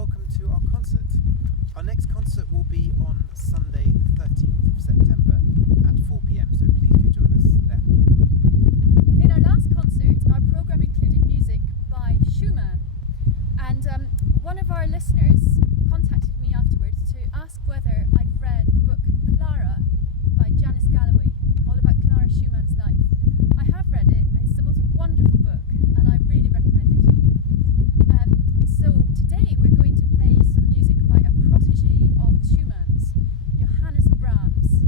welcome to our concert. Our next concert will be on Sunday, the 13th of September at 4 p.m, so please do join us there. In our last concert, our programme included music by Schumann, and one of our listeners contacted me afterwards to ask whether I'd read the book Clara by Janice Galloway, all about Clara Schumann's life. I have read it. It's the most wonderful book, and I really recommend it to you. So today we're going to play some music by a protege of Schumann's, Johannes Brahms.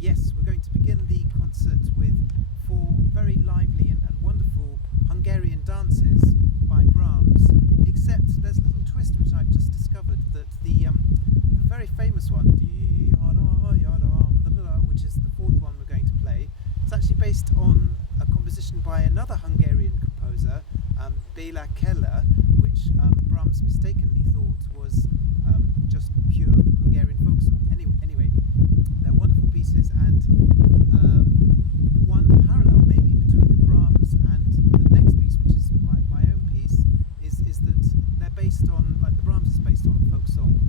Yes, we're going to begin the concert with 4 very lively and wonderful Hungarian dances by Brahms, except there's a little twist which I've just discovered, that the very famous one, which is the 4th one we're going to play, it's actually based on a composition by another Hungarian composer, Béla Keller, which Brahms mistakenly thought was just pure Hungarian folk song. Anyway, they're wonderful pieces, and one parallel maybe between the Brahms and the next piece, which is my own piece, is that they're based on, like the Brahms is based on folk song,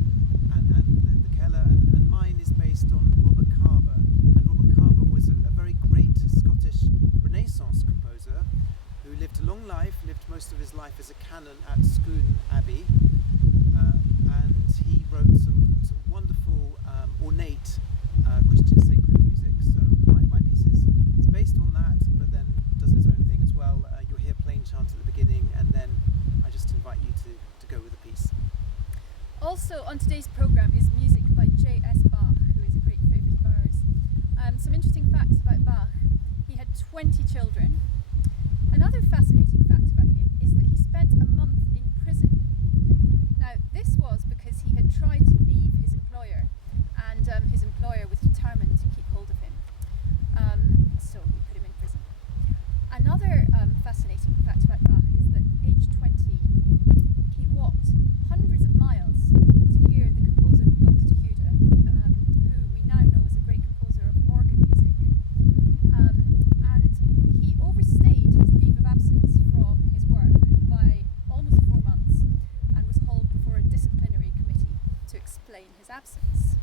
and the Keller, and mine is based on Robert Carver. And Robert Carver was a very great Scottish Renaissance composer who lived a long life, lived most of his life as a canon at Scone Abbey, and he wrote some wonderful ornate Christian sacred music. So my piece is based on that, but then does its own thing as well. You'll hear plain chant at the beginning, and then I just invite you to go with the piece. Also on today's programme is music by J.S. Bach, who is a great favourite of ours. Some interesting facts about Bach. He had 20 children. Another fascinating fact about him is that he spent a month in prison. Now, this was because he had tried to leave his employer, and his employer was determined to keep hold of him. So he put him in prison. Another fascinating fact about Bach is that age 20, he walked hundreds of miles to hear the composer Buxtehude, who we now know is a great composer of organ music. And he overstayed his leave of absence from his work by almost 4 months, and was hauled before a disciplinary committee to explain his absence.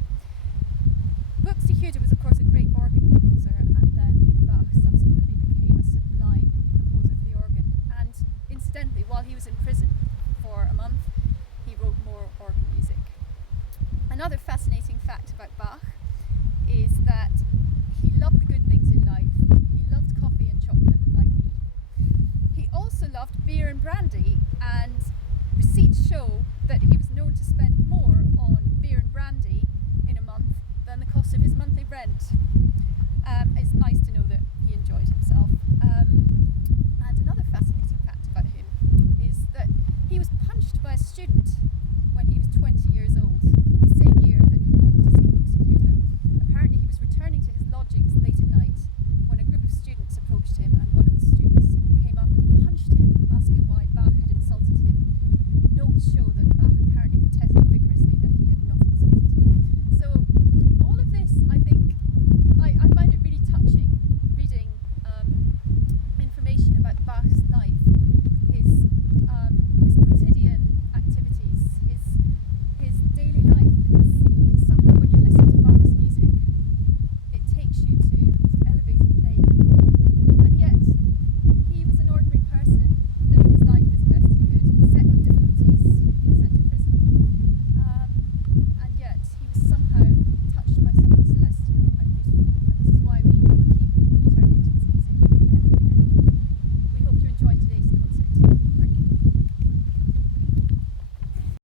Buxtehude was of course a great organ composer, and then Bach subsequently became a sublime composer for the organ. And incidentally, while he was in prison for a month, he wrote more organ music. Another fascinating fact about Bach is that he loved the good things in life. He loved coffee and chocolate, like me. He also loved beer and brandy, and receipts show that he was known to spend more on beer and brandy in a month than the cost of his monthly rent. It's nice to know that he enjoyed himself. And another fascinating fact about him is that he was punched by a student when he was 20